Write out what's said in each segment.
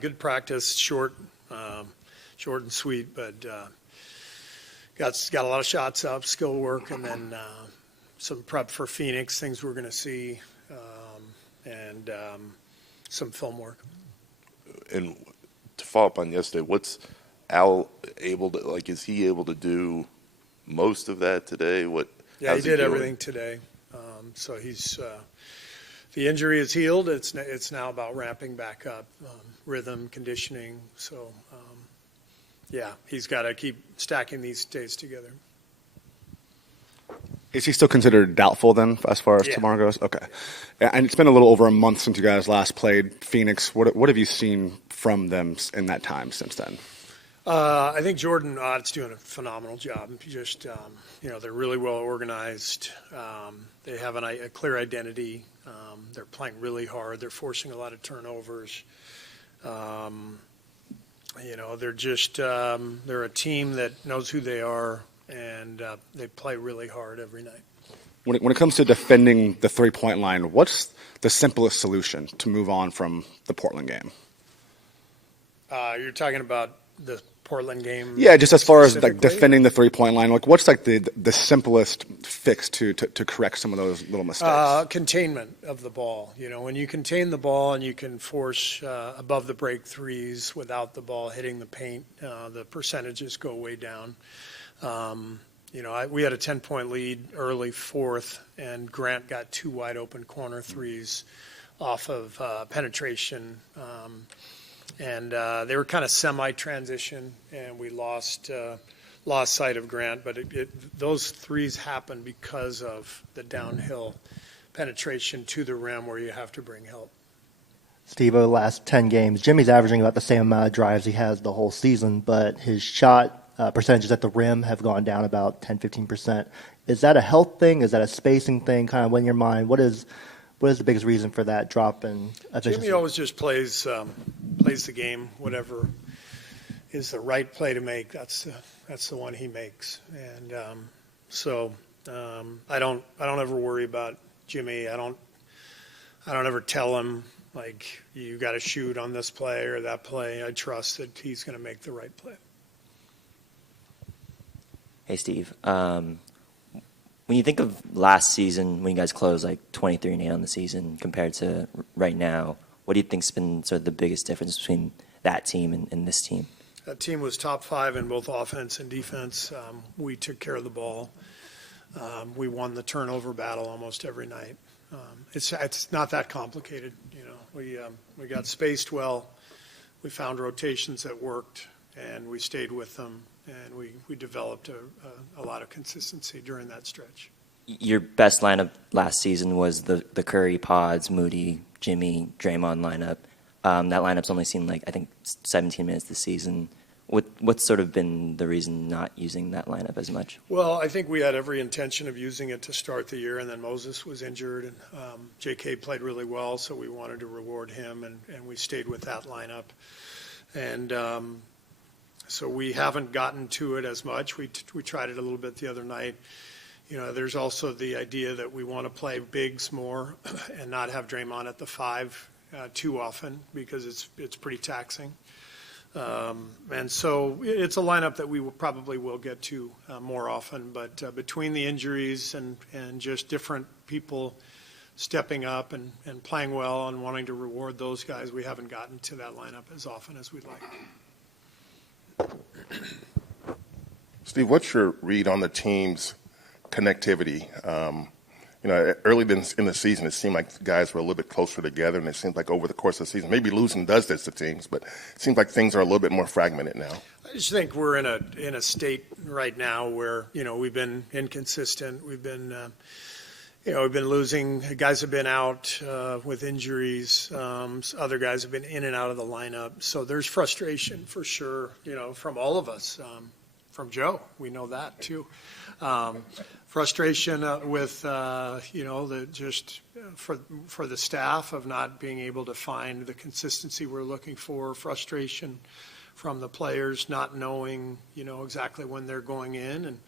good practice, short and sweet, but got a lot of shots up, skill work, and then some prep for Phoenix, things we're going to see, and some film work. And to follow up on yesterday, what's Al able to, like, is he able to do most of that today? Yeah, he did everything today. So he's the injury is healed. It's now about ramping back up, rhythm, conditioning. So, yeah, he's got to keep stacking these days together. Is he still considered doubtful then, as far as tomorrow goes? Okay. And it's been a little over a month since you guys last played Phoenix. What have you seen from them in that time since then? I think Jordan Ott's doing a phenomenal job. Just, they're really well organized. They have a clear identity. They're playing really hard. They're forcing a lot of turnovers. They're just they're a team that knows who they are, and they play really hard every night. When it comes to defending the three-point line, what's the simplest solution to move on from the Portland game? You're talking about the Portland game? Yeah, just as far as like defending the three-point line, like what's like the simplest fix to correct some of those little mistakes? Containment of the ball. When you contain the ball and you can force above the break threes without the ball hitting the paint, the percentages go way down. We had a 10-point lead early fourth, and Grant got 2 wide open corner threes off of penetration. And they were kind of semi-transition, and we lost sight of Grant. But those threes happened because of the downhill penetration to the rim where you have to bring help. Steve, over the last 10 games, Jimmy's averaging about the same amount of drives he has the whole season, but his shot percentages at the rim have gone down about 10-15%. Is that a health thing? Is that a spacing thing? Kind of in your mind, what is the biggest reason for that drop in efficiency? Jimmy always just plays the game. Whatever is the right play to make, that's the one he makes. And I don't ever worry about Jimmy. I don't ever tell him like you got to shoot on this play or that play. I trust that he's going to make the right play. Hey Steve. When you think of last season, when you guys closed like 23-8 on the season compared to right now, what do you think's been sort of the biggest difference between that team and this team? That team was top 5 in both offense and defense. We took care of the ball. We won the turnover battle almost every night. It's not that complicated. We got spaced well. We found rotations that worked, and we stayed with them. And we developed a lot of consistency during that stretch. Your best lineup last season was the Curry, Pods, Moody, Jimmy, Draymond lineup. That lineup's only seen, I think, 17 minutes this season. What's sort of been the reason not using that lineup as much? Well, I think we had every intention of using it to start the year, and then Moses was injured, and J.K. played really well, so we wanted to reward him, and we stayed with that lineup. And so we haven't gotten to it as much. We tried it a little bit the other night. There's also the idea that we want to play bigs more and not have Draymond at the 5 too often because it's pretty taxing. And so it's a lineup that we probably will get to more often. But between the injuries and just different people stepping up and playing well and wanting to reward those guys, we haven't gotten to that lineup as often as we'd like. Steve, what's your read on the team's connectivity? Early in the season, it seemed like guys were a little bit closer together, and it seems like over the course of the season, maybe losing does this to teams, but it seems like things are a little bit more fragmented now. I just think we're in a state right now where we've been inconsistent. We've been losing. Guys have been out with injuries. Other guys have been in and out of the lineup. So there's frustration for sure, from all of us. From Joe, we know that too. Frustration with, for the staff of not being able to find the consistency we're looking for. Frustration from the players not knowing, exactly when they're going in.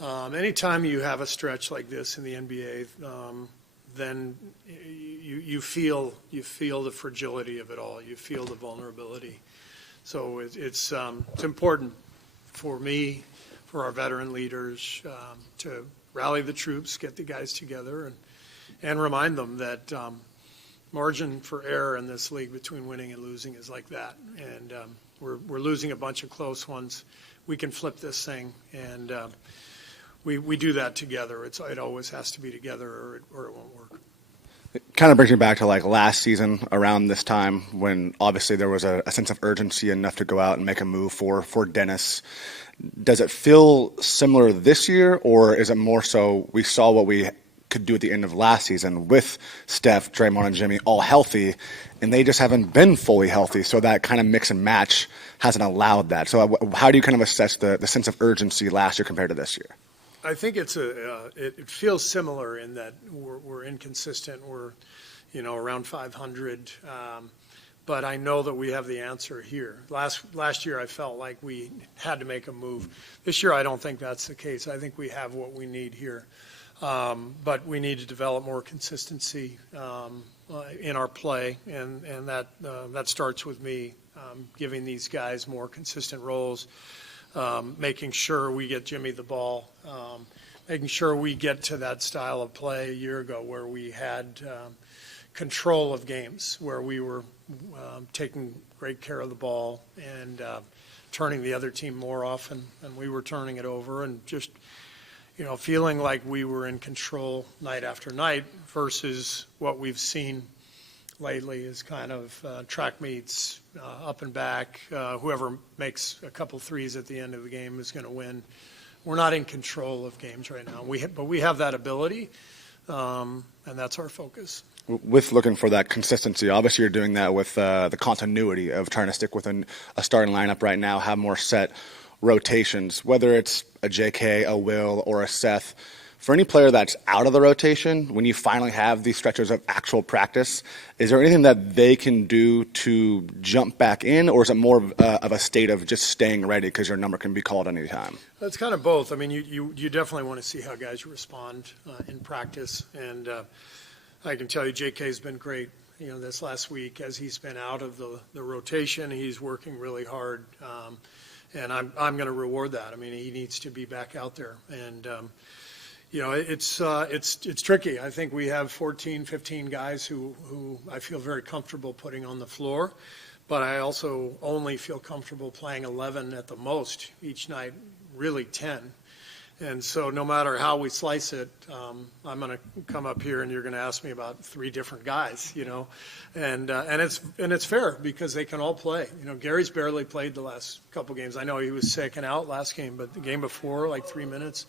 And anytime you have a stretch like this in the NBA, then you feel the fragility of it all. You feel the vulnerability. So it's important for me, for our veteran leaders, to rally the troops, get the guys together, and remind them that margin for error in this league between winning and losing is like that. And we're losing a bunch of close ones. We can flip this thing, and we do that together. It always has to be together, or it won't work. It kind of brings me back to like last season around this time when obviously there was a sense of urgency enough to go out and make a move for Dennis. Does it feel similar this year, or is it more so we saw what we could do at the end of last season with Steph, Draymond, and Jimmy all healthy, and they just haven't been fully healthy, so that kind of mix and match hasn't allowed that. So how do you kind of assess the sense of urgency last year compared to this year? I think it feels similar in that we're inconsistent. We're, around 500. But I know that we have the answer here. Last year I felt like we had to make a move. This year I don't think that's the case. I think we have what we need here. But we need to develop more consistency in our play, and that starts with me giving these guys more consistent roles, making sure we get Jimmy the ball, making sure we get to that style of play a year ago where we had control of games, where we were taking great care of the ball and turning the other team more often than we were turning it over, and just feeling like we were in control night after night versus what we've seen lately is kind of track meets, up and back. Whoever makes a couple threes at the end of the game is going to win. We're not in control of games right now, but we have that ability, and that's our focus. With looking for that consistency, obviously you're doing that with the continuity of trying to stick with a starting lineup right now, have more set rotations, whether it's a JK, a Will, or a Seth. For any player that's out of the rotation, when you finally have these stretches of actual practice, is there anything that they can do to jump back in, or is it more of a state of just staying ready because your number can be called any time? It's kind of both. I mean, you definitely want to see how guys respond in practice, and I can tell you JK's been great. This last week, as he's been out of the rotation, he's working really hard, and I'm going to reward that. I mean, he needs to be back out there, and it's tricky. I think we have 14, 15 guys who I feel very comfortable putting on the floor, but I also only feel comfortable playing 11 at the most each night, really 10. And so no matter how we slice it, I'm going to come up here and you're going to ask me about 3 different guys, and it's fair because they can all play. Gary's barely played the last couple games. I know he was sick and out last game, but the game before, like 3 minutes,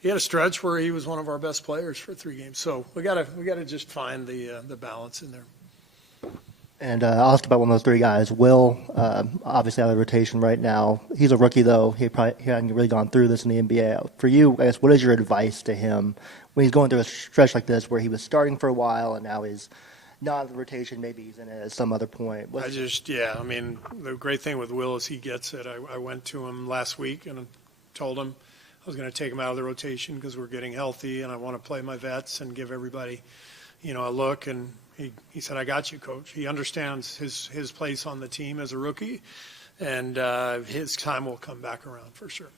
he had a stretch where he was one of our best players for 3 games. So we got to just find the balance in there. And I'll ask about one of those 3 guys. Will, obviously out of the rotation right now. He's a rookie, though. He hadn't really gone through this in the NBA. For you, I guess, what is your advice to him when he's going through a stretch like this where he was starting for a while and now he's not in the rotation, maybe he's in it at some other point? I mean, the great thing with Will is he gets it. I went to him last week and told him I was going to take him out of the rotation because we're getting healthy and I want to play my vets and give everybody, a look. And he said, I got you, Coach. He understands his place on the team as a rookie, and his time will come back around for sure.